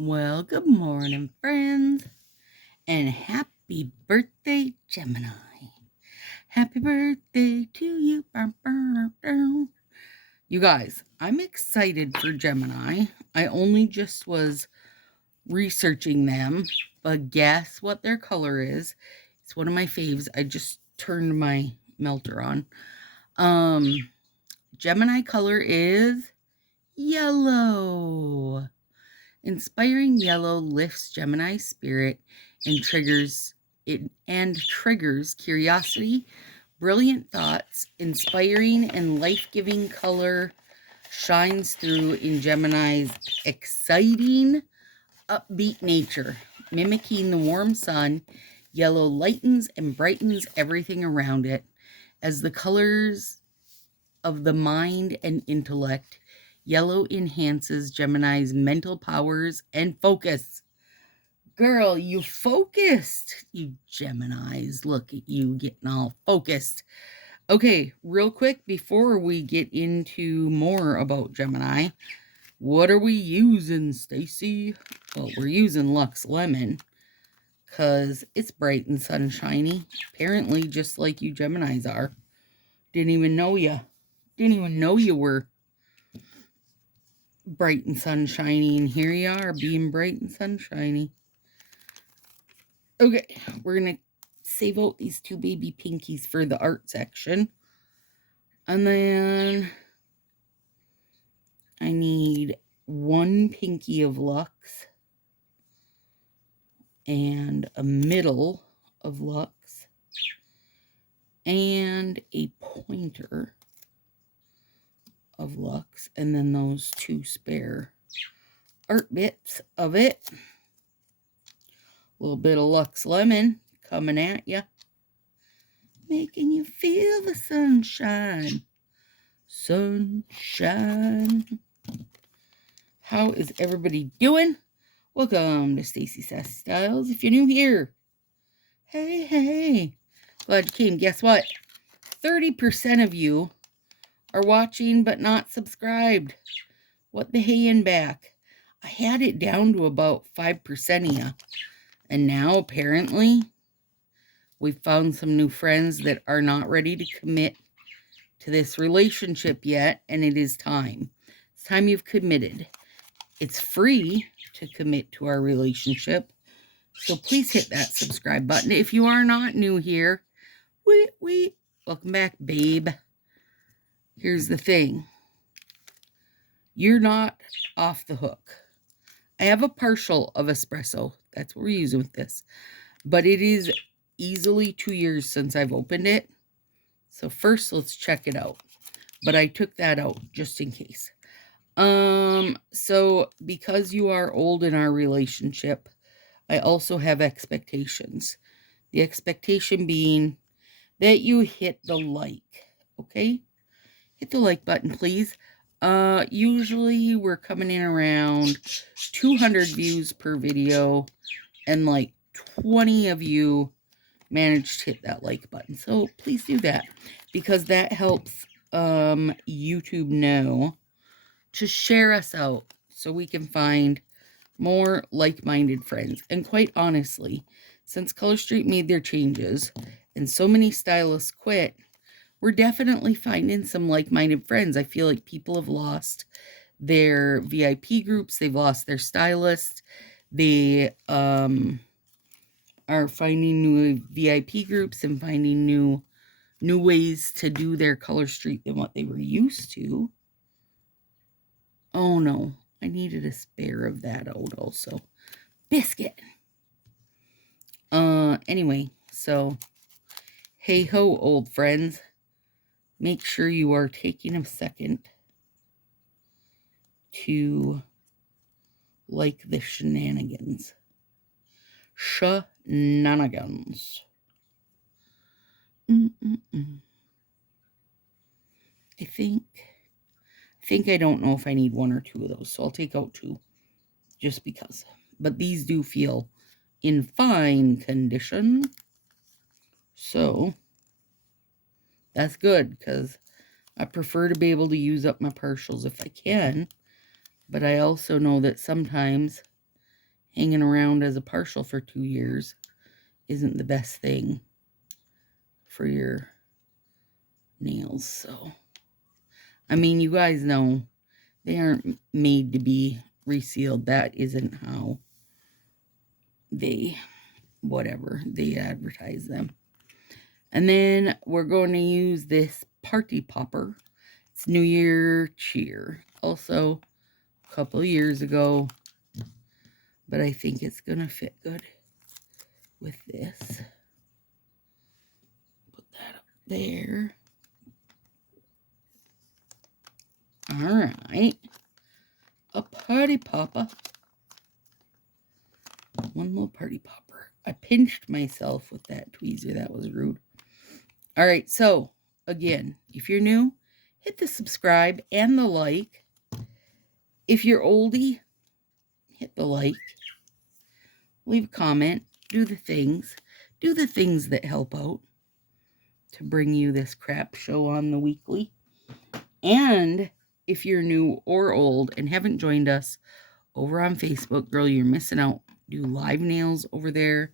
Well, good morning, friends, and happy birthday, Gemini. Happy birthday to you. You guys, I'm excited for Gemini. I only just was researching them, but guess what their color is? It's one of my faves. I just turned my melter on. Gemini color is yellow. Inspiring yellow lifts Gemini's spirit and triggers curiosity, brilliant thoughts. Inspiring and life-giving color shines through in Gemini's exciting, upbeat nature. Mimicking the warm sun, yellow lightens and brightens everything around it. As the colors of the mind and intellect, yellow enhances Gemini's mental powers and focus. Girl, you focused, you Geminis. Look at you getting all focused. Okay, real quick, before we get into more about Gemini, what are we using, Stacy? Well, we're using Lux Lemon because it's bright and sunshiny. Apparently, just like you Geminis are. Didn't even know you were bright and sunshiny, and here you are being bright and sunshiny. Okay, we're gonna save out these two baby pinkies for the art section, and then I need one pinky of Lux and a middle of Lux and a pointer of Lux, and then those two spare art bits of it. A little bit of Lux Lemon coming at you, making you feel the sunshine. Sunshine. How is everybody doing? Welcome to Stacy Sassy Styles. If you're new here, hey, glad you came. Guess what? 30% of you are watching but not subscribed. What the hey and back? I had it down to about 5% of you. And now, apparently, we've found some new friends that are not ready to commit to this relationship yet, and it is time. It's time you've committed. It's free to commit to our relationship, so please hit that subscribe button. If you are not new here, welcome back, babe. Here's the thing. You're not off the hook. I have a partial of espresso. That's what we're using with this. But it is easily 2 years since I've opened it. So first, let's check it out. But I took that out just in case. So because you are old in our relationship, I also have expectations. The expectation being that you hit the like, okay? Hit the like button, please. Usually we're coming in around 200 views per video, and like 20 of you managed to hit that like button. So please do that, because that helps YouTube know to share us out so we can find more like-minded friends. And quite honestly, since Color Street made their changes and so many stylists quit, we're definitely finding some like-minded friends. I feel like people have lost their VIP groups. They've lost their stylists. They are finding new VIP groups and finding new ways to do their Color Street than what they were used to. Oh no, I needed a spare of that out also. Biscuit. Anyway, so hey ho, old friends. Make sure you are taking a second to like the shenanigans. Shenanigans. I think I don't know if I need one or two of those, so I'll take out two just because. But these do feel in fine condition, so that's good, because I prefer to be able to use up my partials if I can, but I also know that sometimes hanging around as a partial for 2 years isn't the best thing for your nails. So, I mean, you guys know they aren't made to be resealed. That isn't how they advertise them. And then we're going to use this party popper. It's New Year cheer. Also, a couple of years ago, but I think it's going to fit good with this. Put that up there. All right. A party popper. One little party popper. I pinched myself with that tweezer. That was rude. All right. So, again, if you're new, hit the subscribe and the like. If you're oldie, hit the like. Leave a comment. Do the things. Do the things that help out to bring you this crap show on the weekly. And if you're new or old and haven't joined us over on Facebook, girl, you're missing out. Do live nails over there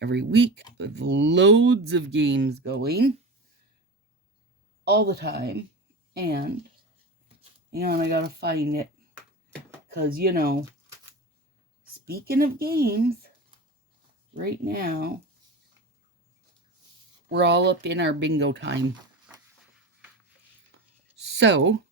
every week with loads of games going all the time. And hang on, I gotta find it, because you know, speaking of games, right now we're all up in our bingo time. So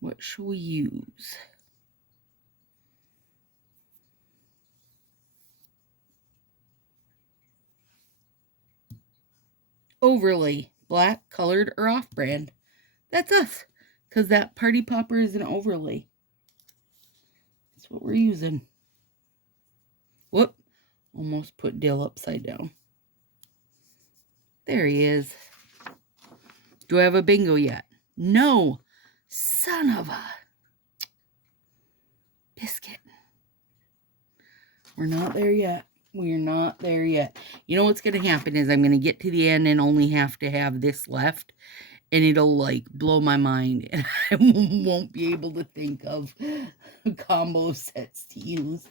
what should we use? Overlay, black, colored, or off-brand. That's us, because that party popper is an overlay. That's what we're using. Whoop, almost put Dill upside down. There he is. Do I have a bingo yet? No. Son of a biscuit. We're not there yet. We're not there yet. You know what's going to happen is I'm going to get to the end and only have to have this left. And it'll like blow my mind. And I won't be able to think of combo sets to use.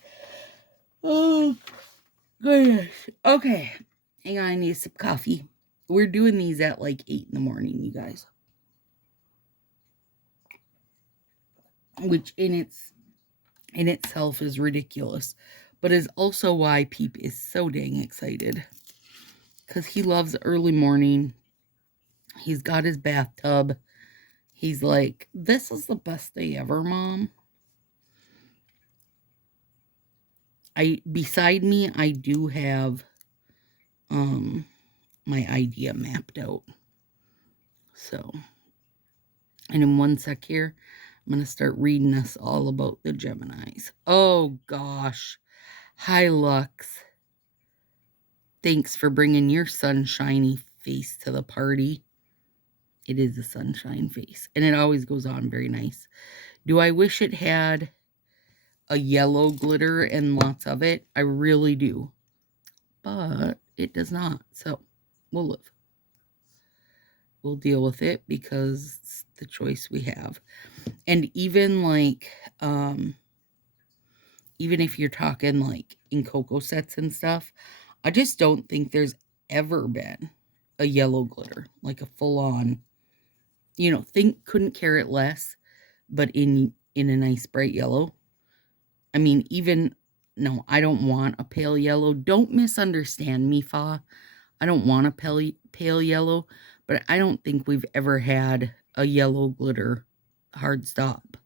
Oh, goodness. Okay. Hang on, I need some coffee. We're doing these at like 8 in the morning, you guys. Which in itself is ridiculous. But is also why Peep is so dang excited. Because he loves early morning. He's got his bathtub. He's like, this is the best day ever, Mom. Beside me, I do have my idea mapped out. So, and in one sec here, I'm going to start reading us all about the Geminis. Oh, gosh. Hi, Lux. Thanks for bringing your sunshiny face to the party. It is a sunshine face, and it always goes on very nice. Do I wish it had a yellow glitter and lots of it? I really do. But it does not, so we'll live. We'll deal with it because it's the choice we have. And even like, even if you're talking like in cocoa sets and stuff, I just don't think there's ever been a yellow glitter, like a full-on, you know, couldn't care it less, but in a nice bright yellow. I mean, even, no, I don't want a pale yellow. Don't misunderstand me, Fa. I don't want a pale yellow, but I don't think we've ever had a yellow glitter hard stop.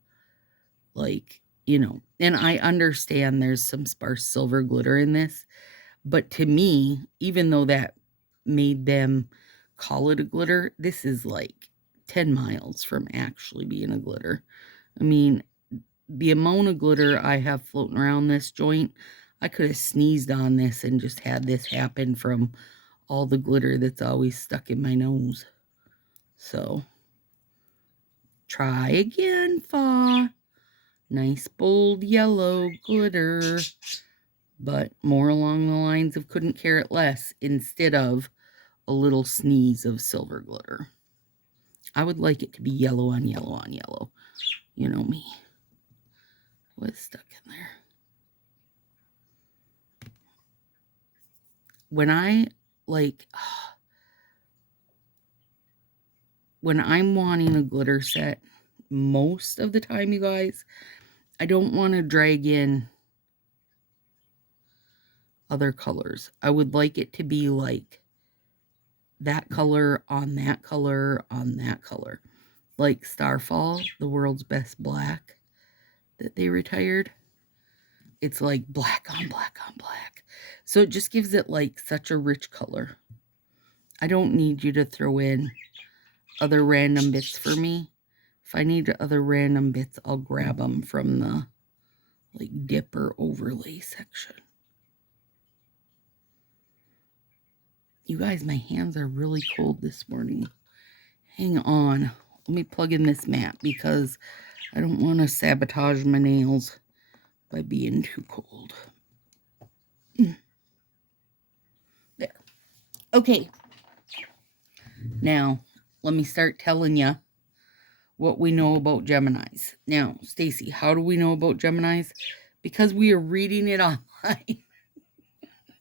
Like, you know, and I understand there's some sparse silver glitter in this, but to me, even though that made them call it a glitter, this is like 10 miles from actually being a glitter. I mean, the amount of glitter I have floating around this joint, I could have sneezed on this and just had this happen from all the glitter that's always stuck in my nose. So, try again, Fa. Nice bold yellow glitter, but more along the lines of couldn't care it less instead of a little sneeze of silver glitter. I would like it to be yellow on yellow on yellow. You know me. What's stuck in there? When I like, when I'm wanting a glitter set, most of the time, you guys, I don't want to drag in other colors. I would like it to be like that color on that color on that color. Like Starfall, the world's best black that they retired. It's like black on black on black. So it just gives it like such a rich color. I don't need you to throw in other random bits for me. If I need other random bits, I'll grab them from the like dip or overlay section. You guys, my hands are really cold this morning. Hang on. Let me plug in this mat because I don't want to sabotage my nails by being too cold. There. Okay. Now, let me start telling you what we know about Geminis. Now, Stacy, how do we know about Geminis? Because we are reading it online.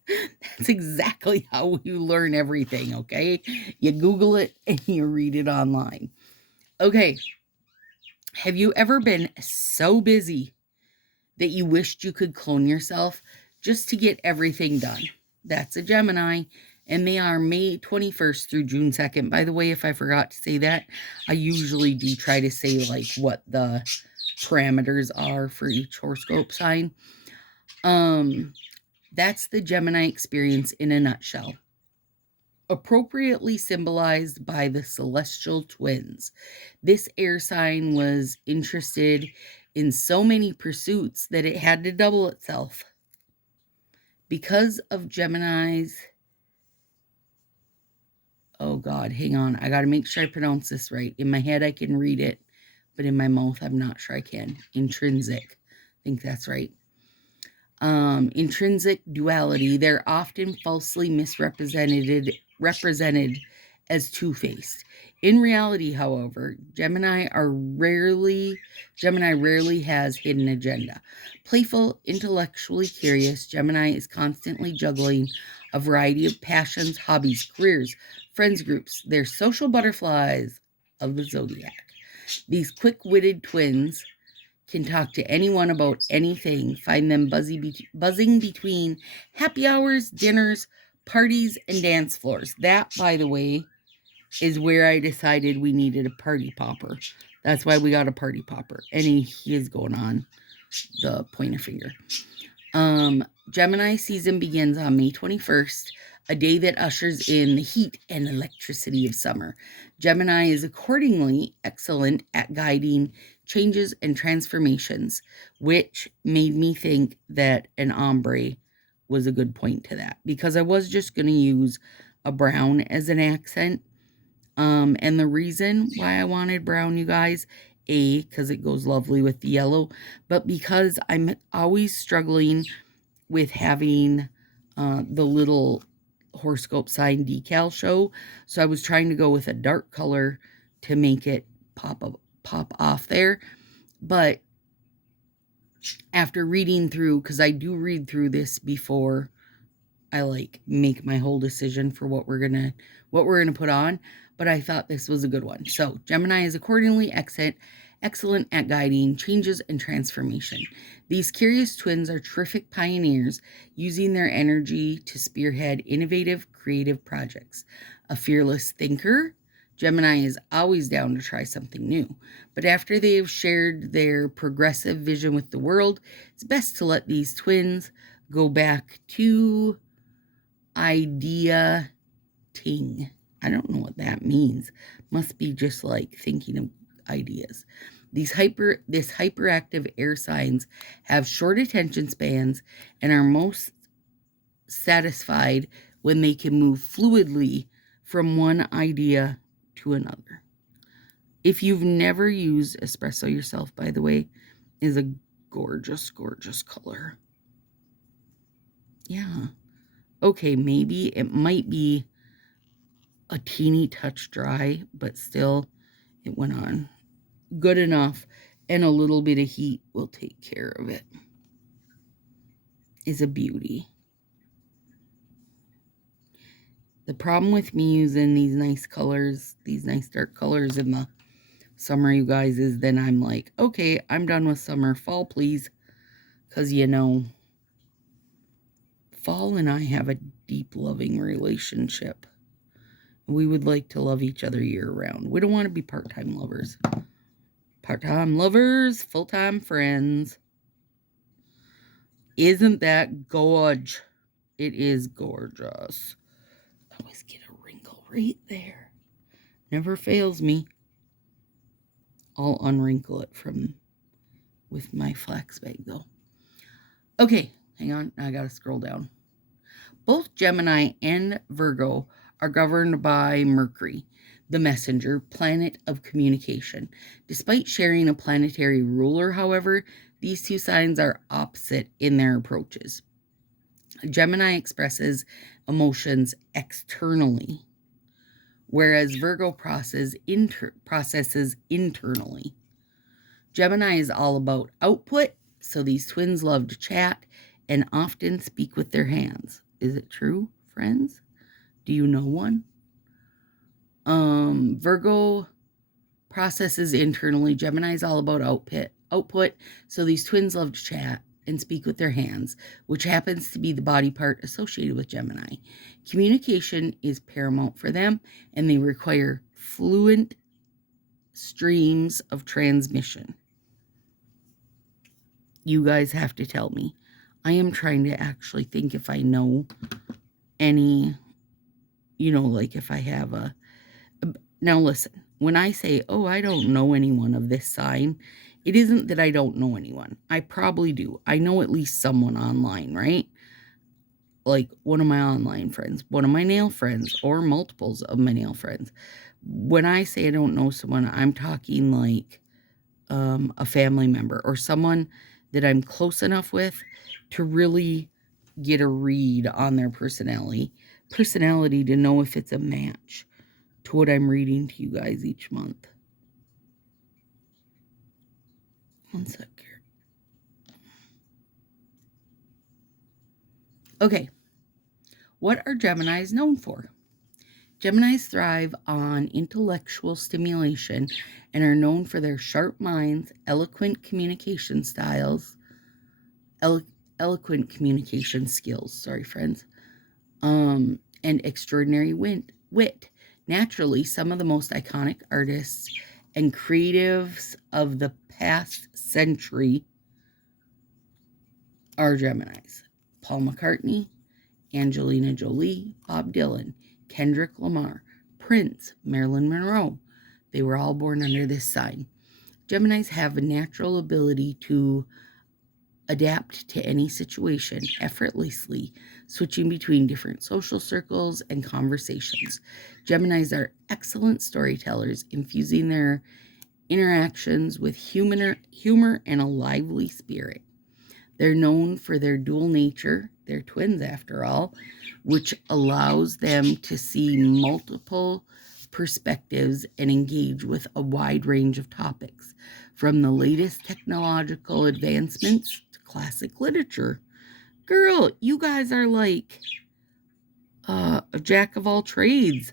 That's exactly how you learn everything, okay? You Google it and you read it online. Okay. Have you ever been so busy that you wished you could clone yourself just to get everything done? That's a Gemini, and they are May 21st through June 2nd. By the way, if I forgot to say that, I usually do try to say like what the parameters are for each horoscope sign. That's the Gemini experience in a nutshell. Appropriately symbolized by the celestial twins. This air sign was interested in so many pursuits that it had to double itself. Because of Gemini's, oh God, hang on. I got to make sure I pronounce this right. In my head, I can read it, but in my mouth, I'm not sure I can. Intrinsic. I think that's right. Intrinsic duality. They're often falsely represented as two-faced. In reality, however, Gemini rarely has hidden agenda. Playful, intellectually curious, Gemini is constantly juggling a variety of passions, hobbies, careers, friends groups. They're social butterflies of the zodiac. These quick-witted twins can talk to anyone about anything, find them buzzing between happy hours, dinners, parties, and dance floors. That, by the way, is where I decided we needed a party popper. That's why we got a party popper. And he is going on the pointer finger. Gemini season begins on May 21st, a day that ushers in the heat and electricity of summer. Gemini is accordingly excellent at guiding changes and transformations, which made me think that an ombre was a good point to that, because I was just going to use a brown as an accent. And the reason why I wanted brown, you guys, because it goes lovely with the yellow, but because I'm always struggling with having the little horoscope sign decal show. So I was trying to go with a dark color to make it pop off there. But after reading through, because I do read through this before I like make my whole decision for what we're gonna put on, but I thought this was a good one. So Gemini is accordingly excellent at guiding changes and transformation. These curious twins are terrific pioneers, using their energy to spearhead innovative, creative projects. A fearless thinker, Gemini is always down to try something new. But after they have shared their progressive vision with the world, it's best to let these twins go back to idea ting. I don't know what that means. Must be just like thinking of ideas. This hyperactive air signs have short attention spans and are most satisfied when they can move fluidly from one idea to another. If you've never used espresso yourself, by the way, is a gorgeous, gorgeous color. Yeah. Okay, maybe it might be a teeny touch dry, but still it went on good enough, and a little bit of heat will take care of it. Is a beauty. The problem with me using these nice colors, these nice dark colors in the summer, you guys, is then I'm like, okay, I'm done with summer. Fall, please. Because, you know, Fall and I have a deep, loving relationship. We would like to love each other year-round. We don't want to be part-time lovers. Part-time lovers, full-time friends. Isn't that gorge? It is gorgeous. I always get a wrinkle right there. Never fails me. I'll unwrinkle it with my flax bag, though. Okay, hang on. I gotta scroll down. Both Gemini and Virgo are governed by Mercury, the messenger, planet of communication. Despite sharing a planetary ruler, however, these two signs are opposite in their approaches. Gemini expresses emotions externally, whereas Virgo processes internally. Gemini is all about output, so these twins love to chat and often speak with their hands. Is it true, friends? Do you know one? Virgo processes internally. Gemini is all about output, so these twins love to chat and speak with their hands, which happens to be the body part associated with Gemini. Communication is paramount for them, and they require fluent streams of transmission. You guys have to tell me. I am trying to actually think if I know any, like if I have a... Now listen, when I say, oh, I don't know anyone of this sign, it isn't that I don't know anyone. I probably do. I know at least someone online, right? Like one of my online friends, one of my nail friends, or multiples of my nail friends. When I say I don't know someone, I'm talking like a family member or someone that I'm close enough with to really get a read on their personality to know if it's a match to what I'm reading to you guys each month. One sec here. Okay. What are Geminis known for? Geminis thrive on intellectual stimulation and are known for their sharp minds, eloquent communication skills. Sorry, friends. And extraordinary wit. Naturally, some of the most iconic artists and creatives of the past century are Geminis. Paul McCartney, Angelina Jolie, Bob Dylan, Kendrick Lamar, Prince, Marilyn Monroe. They were all born under this sign. Geminis have a natural ability to adapt to any situation effortlessly, switching between different social circles and conversations. Geminis are excellent storytellers, infusing their interactions with humor and a lively spirit. They're known for their dual nature, they're twins after all, which allows them to see multiple perspectives and engage with a wide range of topics, from the latest technological advancements to classic literature. Girl, you guys are like a jack of all trades.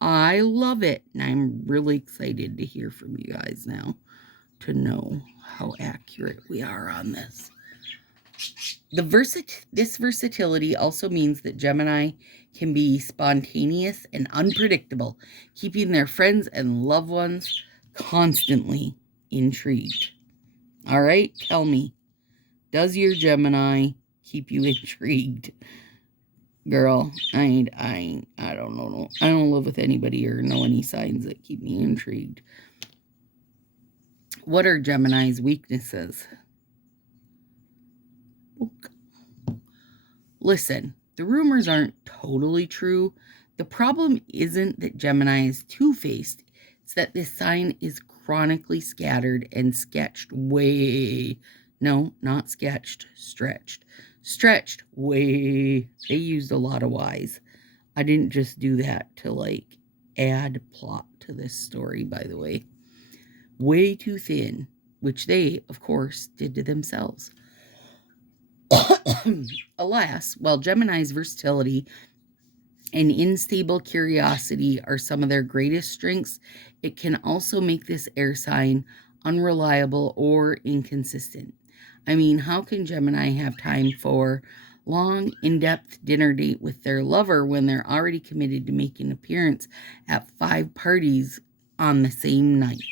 I love it, and I'm really excited to hear from you guys now to know how accurate we are on this. This versatility also means that Gemini can be spontaneous and unpredictable, keeping their friends and loved ones constantly intrigued. All right, tell me, does your Gemini keep you intrigued? Girl, I don't know. I don't live with anybody or know any signs that keep me intrigued. What are Gemini's weaknesses? Listen, the rumors aren't totally true. The problem isn't that Gemini is two-faced. It's that this sign is chronically scattered and sketched way... No, not sketched, stretched. Stretched way... They used a lot of Y's. I didn't just do that to, like, add plot to this story, by the way. Way too thin, which they, of course, did to themselves. Alas, while Gemini's versatility and unstable curiosity are some of their greatest strengths, it can also make this air sign unreliable or inconsistent. I mean, how can Gemini have time for long, in-depth dinner date with their lover when they're already committed to making an appearance at 5 parties on the same night?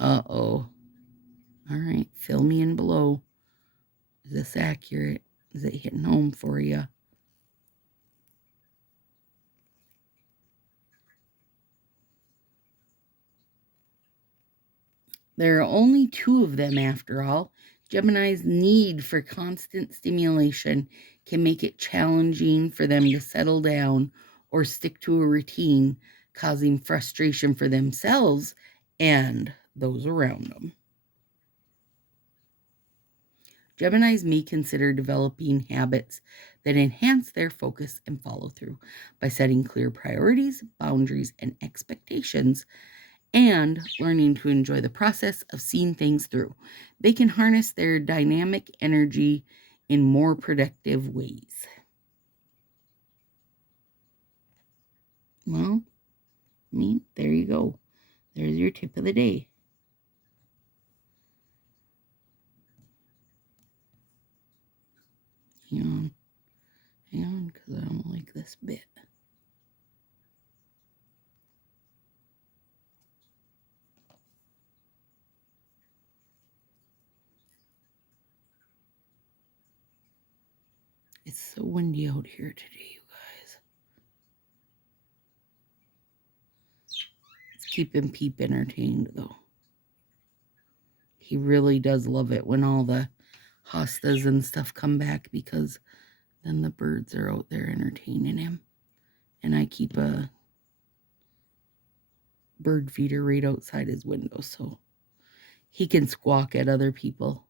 Uh-oh. All right, fill me in below. Is this accurate? Is it hitting home for you? There are only 2 of them after all. Gemini's need for constant stimulation can make it challenging for them to settle down or stick to a routine, causing frustration for themselves and those around them. Geminis may consider developing habits that enhance their focus and follow through by setting clear priorities, boundaries, and expectations, and learning to enjoy the process of seeing things through. They can harness their dynamic energy in more productive ways. Well, I mean, there you go. There's your tip of the day. Hang on, because I don't like this bit. It's so windy out here today, you guys. It's keeping Peep entertained, though. He really does love it when all the hostas and stuff come back, because then the birds are out there entertaining him. And I keep a bird feeder right outside his window so he can squawk at other people.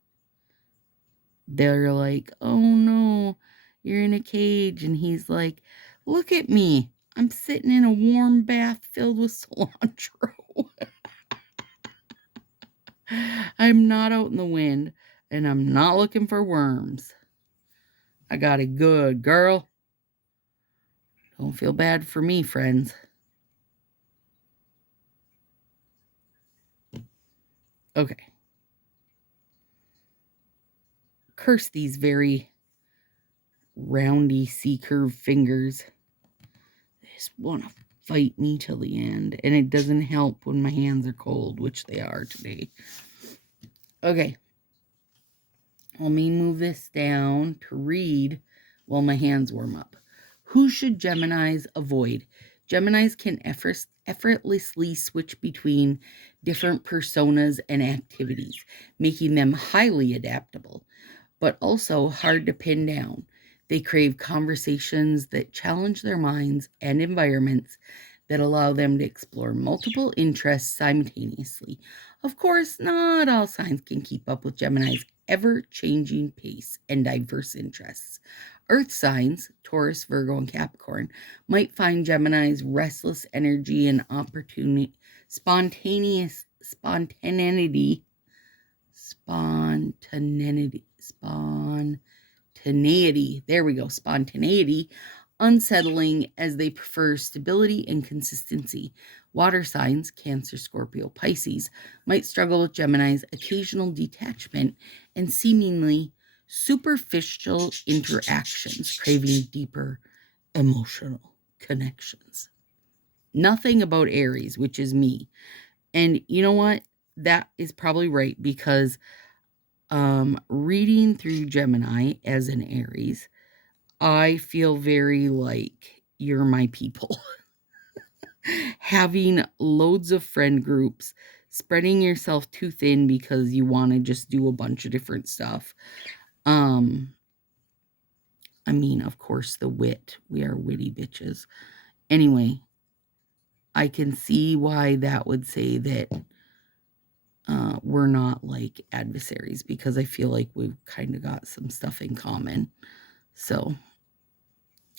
They're like, oh no, you're in a cage. And he's like, look at me. I'm sitting in a warm bath filled with cilantro. I'm not out in the wind, and I'm not looking for worms. I got it good, girl. Don't feel bad for me, friends. Okay. Curse these very roundy C-curve fingers. They just want to fight me till the end, and it doesn't help when my hands are cold, which they are today. Okay. Let me move this down to read while my hands warm up. Who should Geminis avoid? Geminis can effortlessly switch between different personas and activities, making them highly adaptable, but also hard to pin down. They crave conversations that challenge their minds and environments that allow them to explore multiple interests simultaneously. Of course, not all signs can keep up with Gemini's ever-changing pace and diverse interests. Earth signs, Taurus, Virgo, and Capricorn, might find Gemini's restless energy and spontaneity, there we go, spontaneity, unsettling, as they prefer stability and consistency. Water signs, Cancer, Scorpio, Pisces, might struggle with Gemini's occasional detachment and seemingly superficial interactions, craving deeper emotional connections. Nothing about Aries, which is me. And you know what? That is probably right, because reading through Gemini as an Aries, I feel very like you're my people. Having loads of friend groups, spreading yourself too thin because you want to just do a bunch of different stuff. I mean, of course, the wit. We are witty bitches. Anyway, I can see why that would say that we're not like adversaries, because I feel like we've kind of got some stuff in common. So,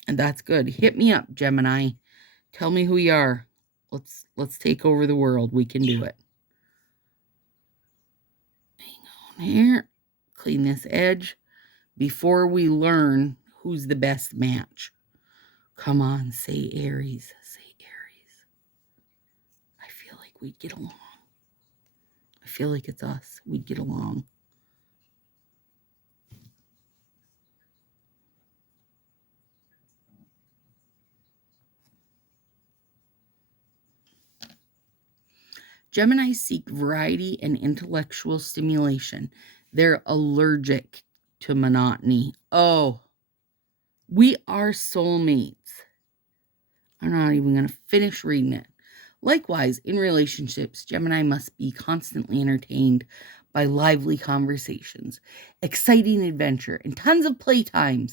and that's good. Hit me up, Gemini. Tell me who you are. Let's take over the world. We can do it. Hang on here. Clean this edge before we learn who's the best match. Come on, say Aries. Say Aries. I feel like we'd get along. I feel like it's us. We'd get along. Geminis seek variety and intellectual stimulation. They're allergic to monotony. Oh, we are soulmates. I'm not even going to finish reading it. Likewise, in relationships, Gemini must be constantly entertained by lively conversations, exciting adventure, and tons of playtime,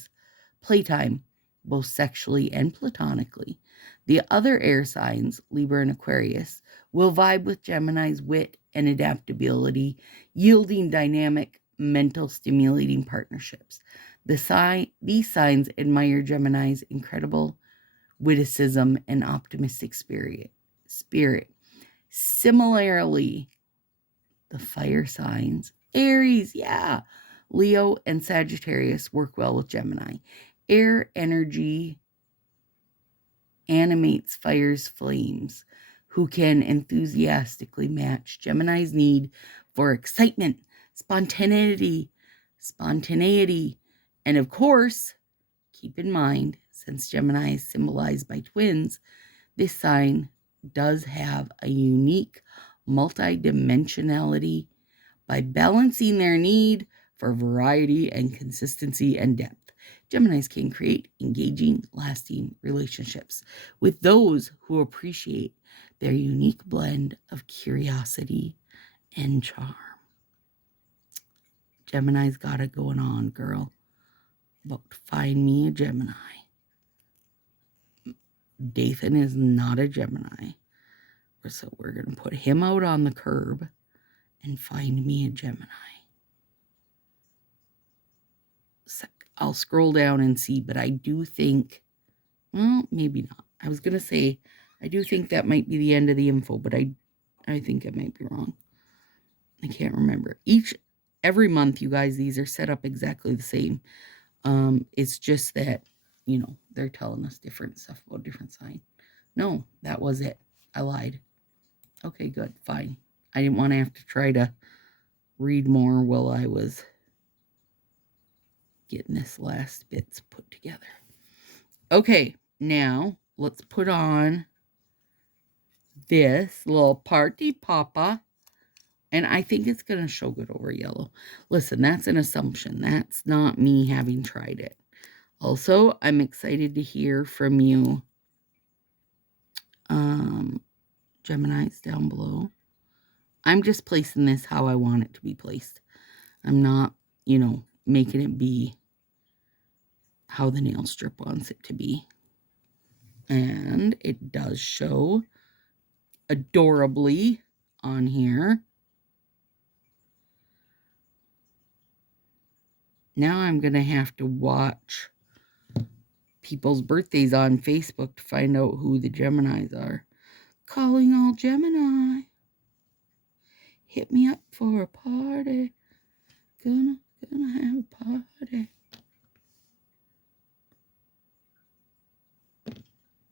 both sexually and platonically. The other air signs, Libra and Aquarius, will vibe with Gemini's wit and adaptability, yielding dynamic, mental stimulating partnerships. These signs admire Gemini's incredible witticism and optimistic spirit. Similarly, the fire signs, Aries, yeah, Leo and Sagittarius work well with Gemini. Air energy animates fire's flames, who can enthusiastically match Gemini's need for excitement, spontaneity, and of course, keep in mind, since Gemini is symbolized by twins, this sign does have a unique multidimensionality by balancing their need for variety and consistency and depth. Geminis can create engaging, lasting relationships with those who appreciate their unique blend of curiosity and charm. Gemini's got it going on, girl. But find me a Gemini. Dathan is not a Gemini. So we're going to put him out on the curb and find me a Gemini. I'll scroll down and see, but I do think, well, maybe not. I was going to say, I do think that might be the end of the info, but I think I might be wrong. I can't remember. Every month, you guys, these are set up exactly the same. It's just that, they're telling us different stuff about different sign. No, that was it. I lied. Okay, good, fine. I didn't want to have to try to read more while I was getting this last bits put together. Okay, now let's put on this little party papa. And I think it's going to show good over yellow. Listen, that's an assumption. That's not me having tried it. Also, I'm excited to hear from you, Geminis down below. I'm just placing this how I want it to be placed. I'm not, making it be how the nail strip wants it to be. And it does show adorably on here. Now I'm going to have to watch people's birthdays on Facebook to find out who the Geminis are. Calling all Gemini. Hit me up for a party. Gonna have a party.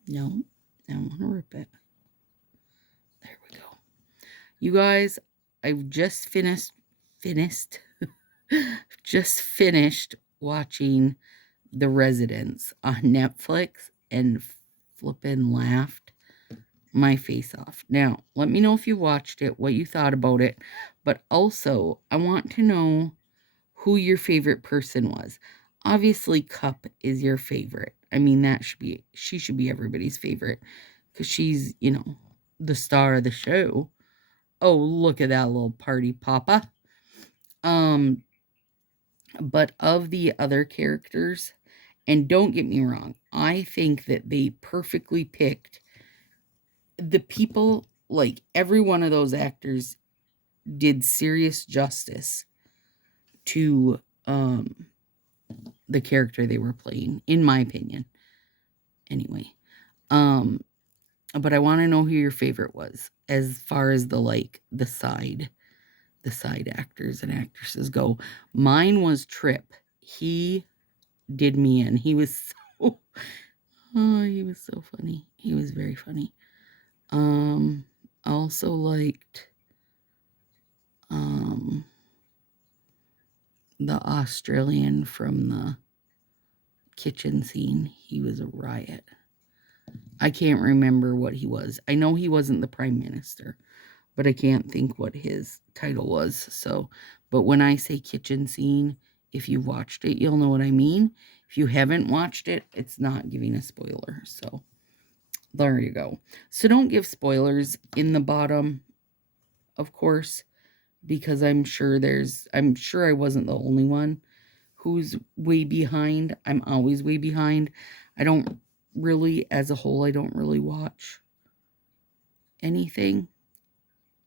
No, I don't want to rip it. There we go. You guys, I've just finished watching The Residence on Netflix and flippin' laughed my face off. Now, let me know if you watched it, what you thought about it, but also I want to know who your favorite person was. Obviously, Cup is your favorite. I mean, she should be everybody's favorite because she's, the star of the show. Oh, look at that little party papa. But of the other characters, and don't get me wrong, I think that they perfectly picked the people, like every one of those actors did serious justice to the character they were playing, in my opinion. Anyway, But I want to know who your favorite was as far as the side actors and actresses go. Mine was Trip. He did me in. He was so he was so funny. He was very funny. I also liked the Australian from the kitchen scene. He was a riot. I can't remember what he was. I know he wasn't the prime minister, but I can't think what his title was. So, but when I say kitchen scene, if you've watched it, you'll know what I mean. If you haven't watched it, it's not giving a spoiler. So there you go. So don't give spoilers in the bottom, of course, because I'm sure I wasn't the only one who's way behind. I'm always way behind. I don't really, as a whole, I don't really watch anything.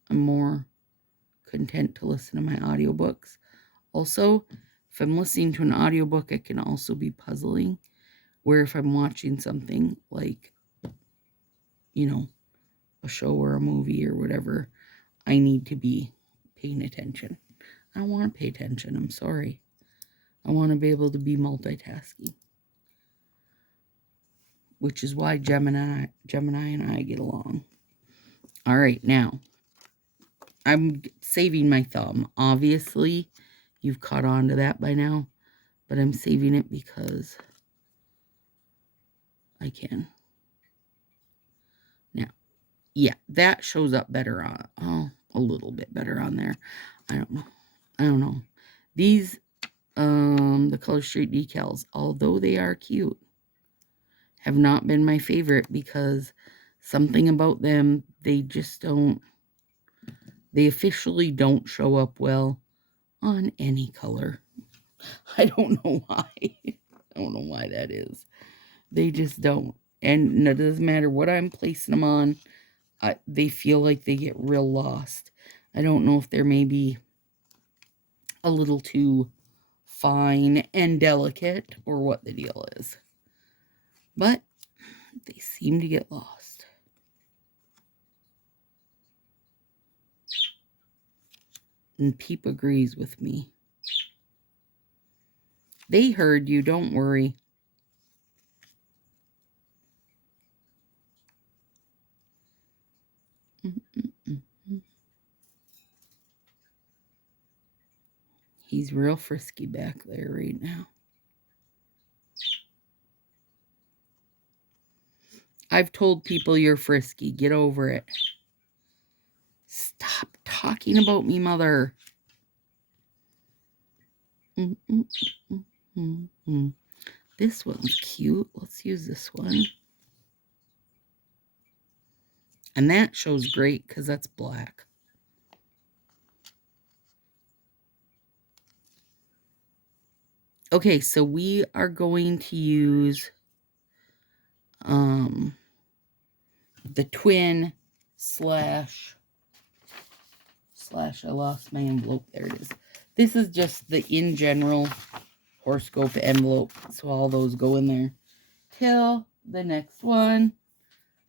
I'm more content to listen to my audiobooks. Also, if I'm listening to an audiobook, it can also be puzzling. Where if I'm watching something like, a show or a movie or whatever, I need to be paying attention. I don't want to pay attention. I'm sorry. I want to be able to be multitasking. Which is why Gemini and I get along. All right, now, I'm saving my thumb. Obviously, you've caught on to that by now, but I'm saving it because I can. Now, yeah, that shows up better on, a little bit better on there. I don't know. These, the Color Street decals, although they are cute, have not been my favorite because something about them, they officially don't show up well on any color. I don't know why. I don't know why that is. They just don't. And it doesn't matter what I'm placing them on. They feel like they get real lost. I don't know if they're maybe a little too fine and delicate or what the deal is. But they seem to get lost. And Peep agrees with me. They heard you, don't worry. He's real frisky back there right now. I've told people you're frisky. Get over it. Stop talking about me, mother. This one's cute. Let's use this one. And that shows great because that's black. Okay, so we are going to use the twin slash I lost my envelope. There it is. This is just the in general horoscope envelope. So all those go in there. Till the next one,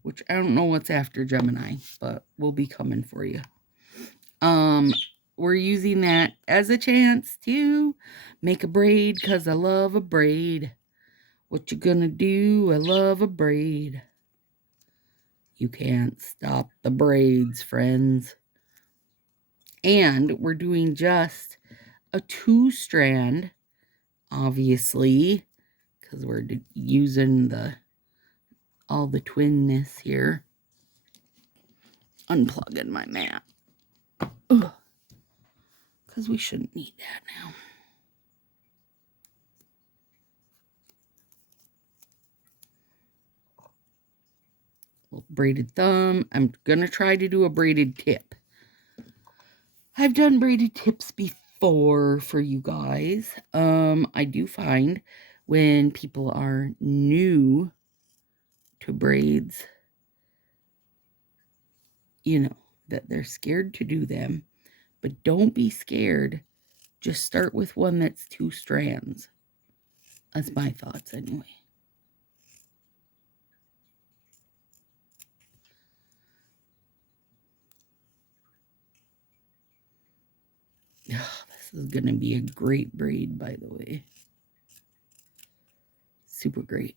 which I don't know what's after Gemini, but we'll be coming for you. We're using that as a chance to make a braid because I love a braid. What you gonna do? I love a braid. You can't stop the braids, friends. And we're doing just a 2-strand, obviously, because we're using all the twinness here. Unplugging my mat. Because we shouldn't need that now. Little braided thumb. I'm going to try to do a braided tip. I've done braided tips before for you guys. I do find when people are new to braids, that they're scared to do them. But don't be scared. Just start with one that's 2 strands. That's my thoughts anyway. This is going to be a great braid, by the way. Super great.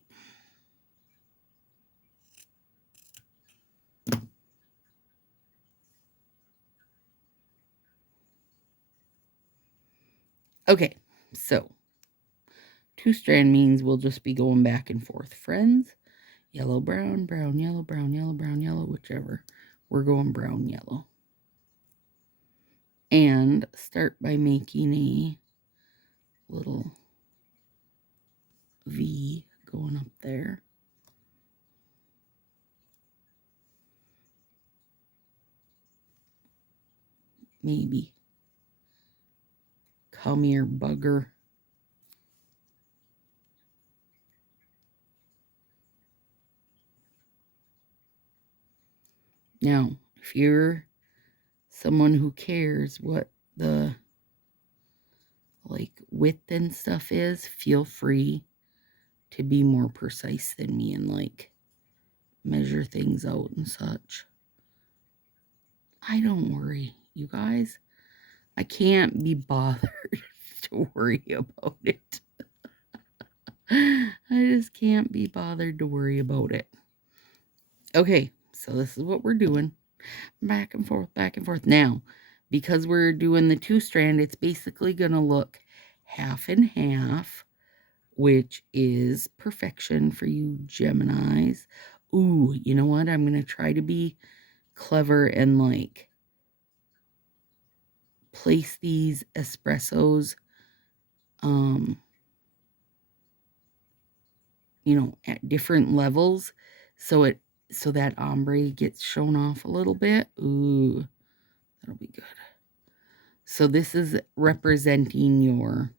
Okay, so 2-strand means we'll just be going back and forth. Friends, yellow, brown, brown, yellow, brown, yellow, brown, yellow, whichever. We're going brown, yellow. And start by making a little V going up there. Maybe. Come here, bugger. Now, if you're someone who cares what the width and stuff is, feel free to be more precise than me and measure things out and such. I don't worry, you guys. I can't be bothered to worry about it. I just can't be bothered to worry about it. Okay, so this is what we're doing. Back and forth, back and forth. Now, because we're doing the 2-strand, it's basically going to look half and half, which is perfection for you Geminis. Ooh, you know what? I'm going to try to be clever and place these espressos, at different levels so that ombre gets shown off a little bit. Ooh, that'll be good. So this is representing your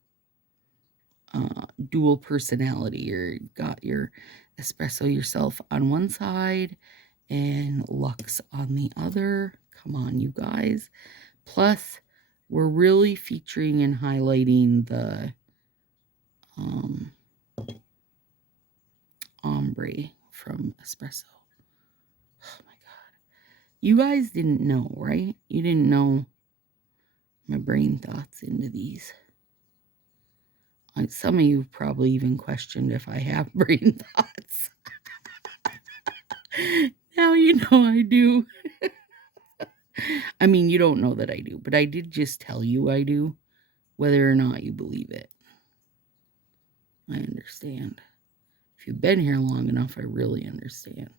dual personality. You've got your espresso yourself on one side and Lux on the other. Come on, you guys. Plus, we're really featuring and highlighting the ombre from espresso. Oh my god. You guys didn't know, right? You didn't know my brain thoughts into these. Some of you probably even questioned if I have brain thoughts. Now you know I do. I mean, you don't know that I do, but I did just tell you I do, whether or not you believe it. I understand. If you've been here long enough, I really understand.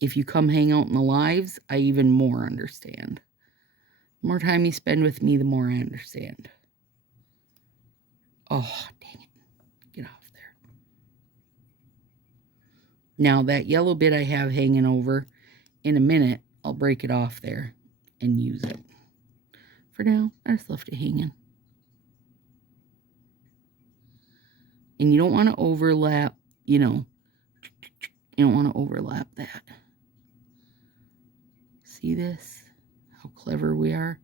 If you come hang out in the lives, I even more understand. The more time you spend with me, the more I understand. Oh, dang it. Get off there. Now, that yellow bit I have hanging over, in a minute, I'll break it off there and use it. For now, I just left it hanging. And you don't want to overlap, you don't want to overlap that. See this? How clever we are.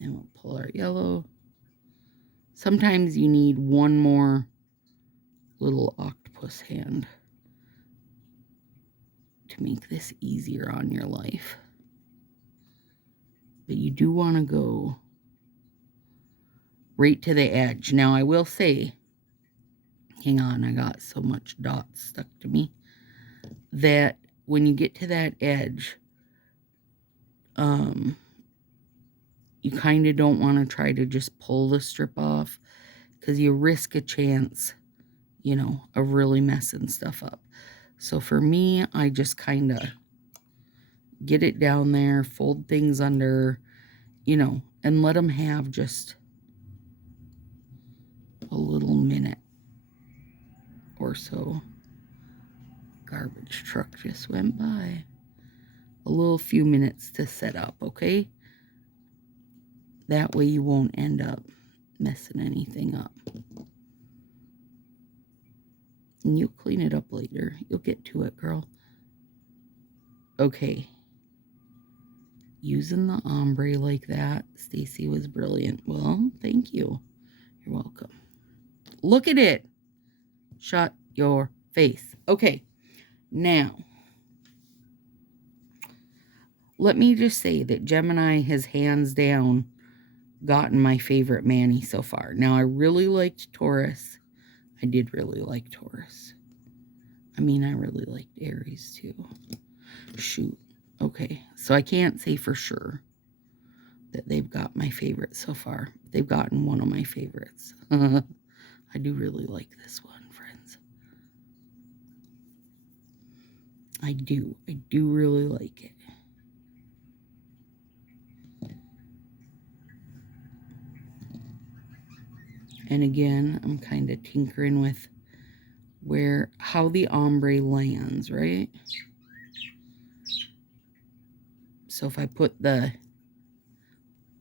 And we'll pull our yellow. Sometimes you need one more little octopus hand to make this easier on your life. But you do want to go right to the edge. Now, I will say, hang on, I got so much dots stuck to me, that when you get to that edge, you kind of don't want to try to just pull the strip off, because you risk a chance, of really messing stuff up. So for me, I just kind of get it down there, fold things under, and let them have just a little minute or so. Garbage truck just went by. A little few minutes to set up, okay? That way you won't end up messing anything up. And you'll clean it up later. You'll get to it, girl. Okay. Using the ombre like that, Stacy was brilliant. Well, thank you. You're welcome. Look at it. Shut your face. Okay. Now, let me just say that Gemini has hands down gotten my favorite Manny so far. Now, I really liked Taurus. I did really like Taurus. I mean, I really liked Aries too. Shoot. Okay, so I can't say for sure that they've got my favorite so far. They've gotten one of my favorites. I do really like this one, friends. I do really like it. And again, I'm kind of tinkering with how the ombre lands, right? So if I put the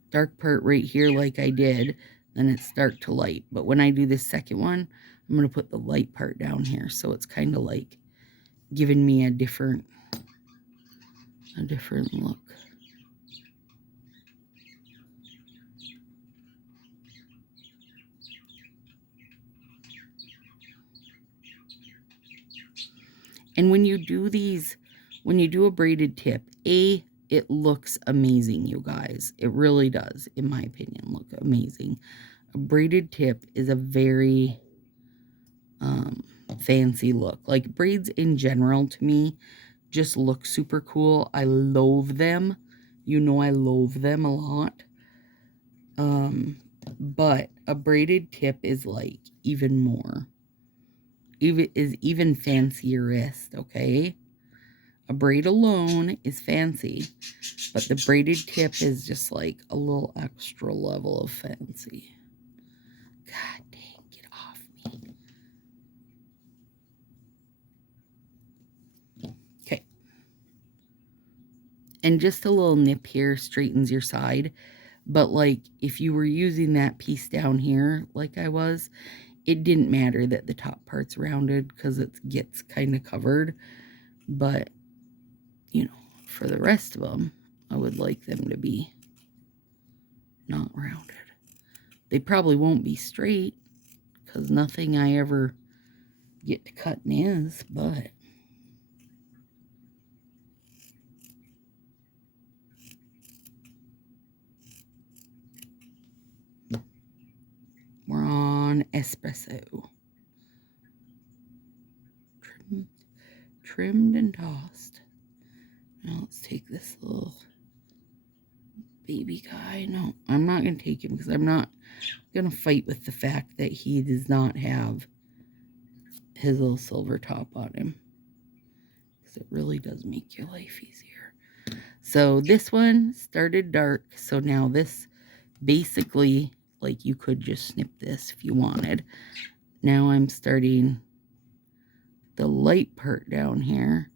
dark part right here like I did, then it's dark to light. But when I do this second one, I'm going to put the light part down here. So it's kind of like giving me a different look. And when you do these, when you do a braided tip, it looks amazing, you guys. It really does, in my opinion, look amazing. A braided tip is a very fancy look. Like braids in general, to me, just look super cool. I loathe them. You know I loathe them a lot. But a braided tip is like even more. Even fancier-ist, okay? A braid alone is fancy, but the braided tip is just like a little extra level of fancy. God dang, get off me. Okay. And just a little nip here straightens your side. But like if you were using that piece down here like I was, it didn't matter that the top part's rounded because it gets kind of covered. But, you know, for the rest of them, I would like them to be not rounded. They probably won't be straight because nothing I ever get to cutting is, but we're on espresso. Trimmed and tossed. Now let's take this little baby guy. No, I'm not going to take him because I'm not going to fight with the fact that he does not have his little silver top on him. Because it really does make your life easier. So this one started dark. So now this basically, like you could just snip this if you wanted. Now I'm starting the light part down here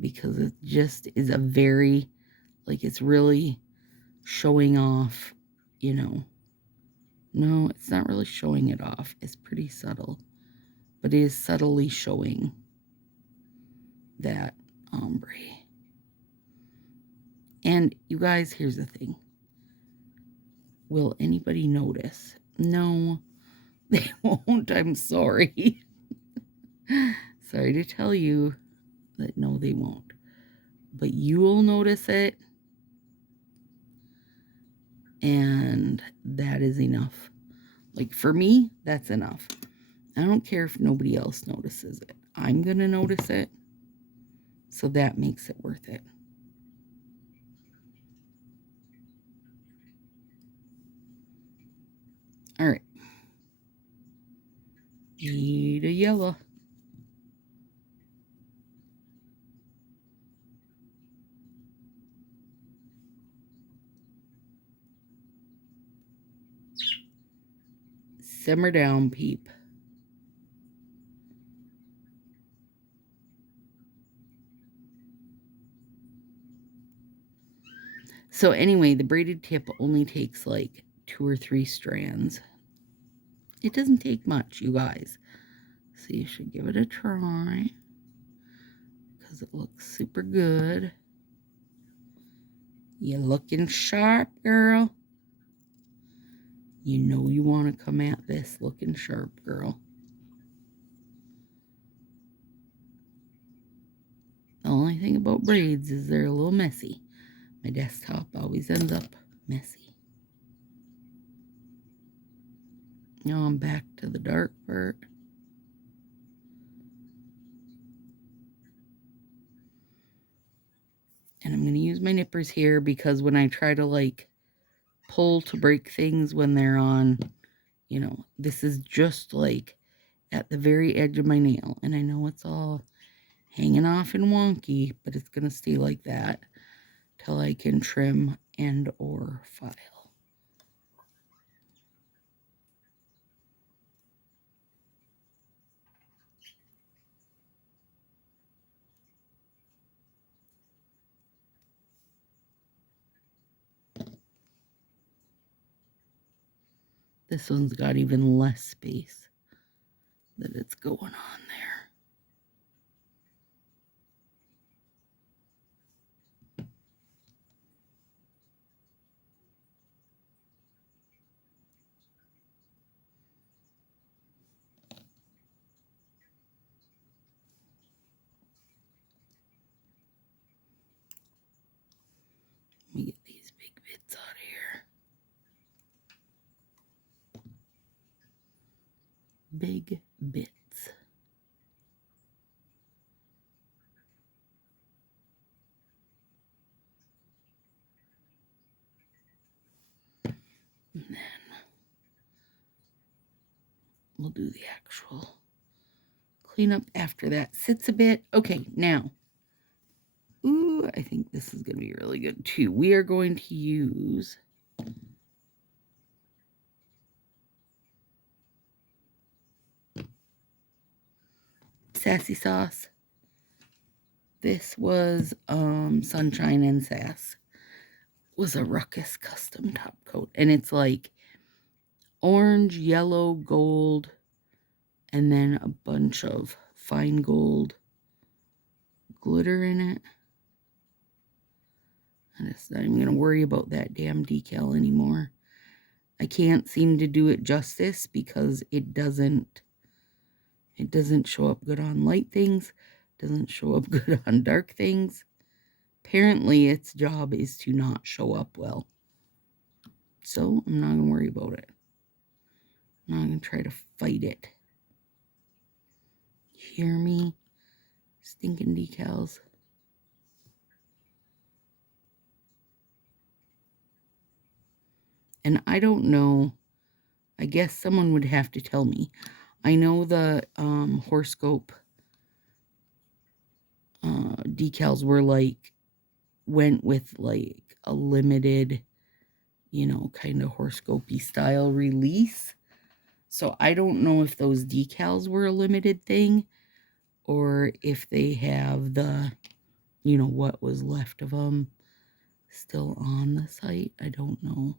because it just is a very, like it's really showing off, you know. No, it's not really showing it off. It's pretty subtle, but it is subtly showing that ombre. And you guys, here's the thing. Will anybody notice? No, they won't. I'm sorry. Sorry to tell you that no, they won't. But you will notice it. And that is enough. Like for me, that's enough. I don't care if nobody else notices it. I'm going to notice it. So that makes it worth it. All right. Need a yellow. Simmer down, peep. So anyway, the braided tip only takes like 2 or 3 strands. It doesn't take much, you guys. So you should give it a try because it looks super good. You looking sharp, girl. You know you want to come at this looking sharp, girl. The only thing about braids is they're a little messy. My desktop always ends up messy. Now I'm back to the dark part. And I'm going to use my nippers here because when I try to like pull to break things when they're on, you know, this is just like at the very edge of my nail. And I know it's all hanging off and wonky, but it's going to stay like that till I can trim and or file. This one's got even less space that it's going on there. Let me get these big bits out of here. Big bits. And then we'll do the actual cleanup after that sits a bit. Okay, now, ooh, I think this is going to be really good too. We are going to use Sassy sauce. This was Sunshine and Sass. Was a Ruckus custom top coat, and it's like orange, yellow, gold, and then a bunch of fine gold glitter in it. I'm just not even going to worry about that damn decal anymore. I can't seem to do it justice because it doesn't show up good on light things, doesn't show up good on dark things. Apparently its job is to not show up well. So I'm not going to worry about it. I'm not going to try to fight it. Hear me? Stinking decals. And I don't know. I guess someone would have to tell me. I know the horoscope decals were like, went with like a limited, you know, kind of horoscopy style release. So I don't know if those decals were a limited thing or if they have the, you know, what was left of them still on the site. I don't know.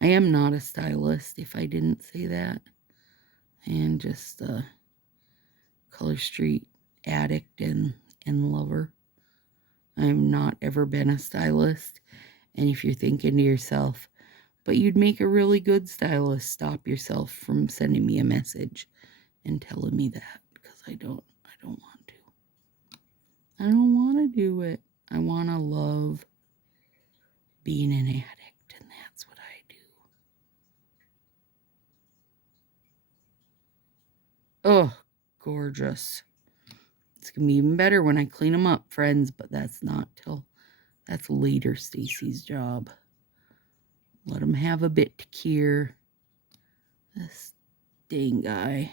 I am not a stylist, if I didn't say that. And just a Color Street addict and lover. I've not ever been a stylist. And if you're thinking to yourself, but you'd make a really good stylist, stop yourself from sending me a message and telling me that, because I don't want to. I don't want to do it. I want to love being an addict, and that's what I do. Oh, gorgeous. It's going to be even better when I clean them up, friends, but that's not till, that's later Stacy's job. Let them have a bit to cure. This dang guy.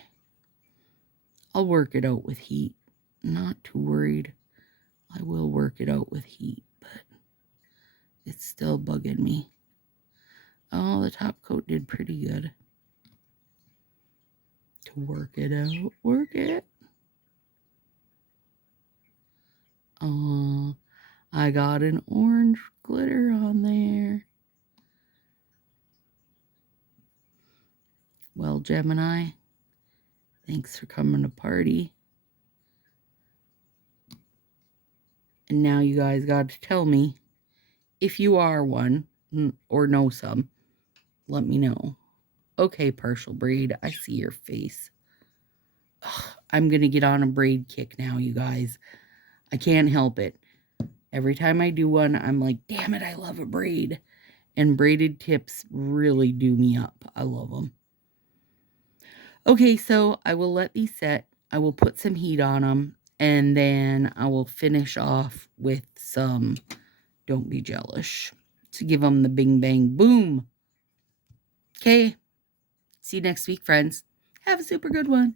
I'll work it out with heat. Not too worried. I will work it out with heat, but it's still bugging me. Oh, the top coat did pretty good. To work it out. Work it. Oh, I got an orange glitter on there. Well, Gemini, thanks for coming to party. And now you guys got to tell me if you are one or know some. Let me know. Okay, partial braid, I see your face. Ugh, I'm going to get on a braid kick now, you guys. I can't help it. Every time I do one, I'm like, damn it, I love a braid. And braided tips really do me up. I love them. Okay, so I will let these set. I will put some heat on them. And then I will finish off with some Don't Be Jealous to give them the bing, bang, boom. Okay. See you next week, friends. Have a super good one.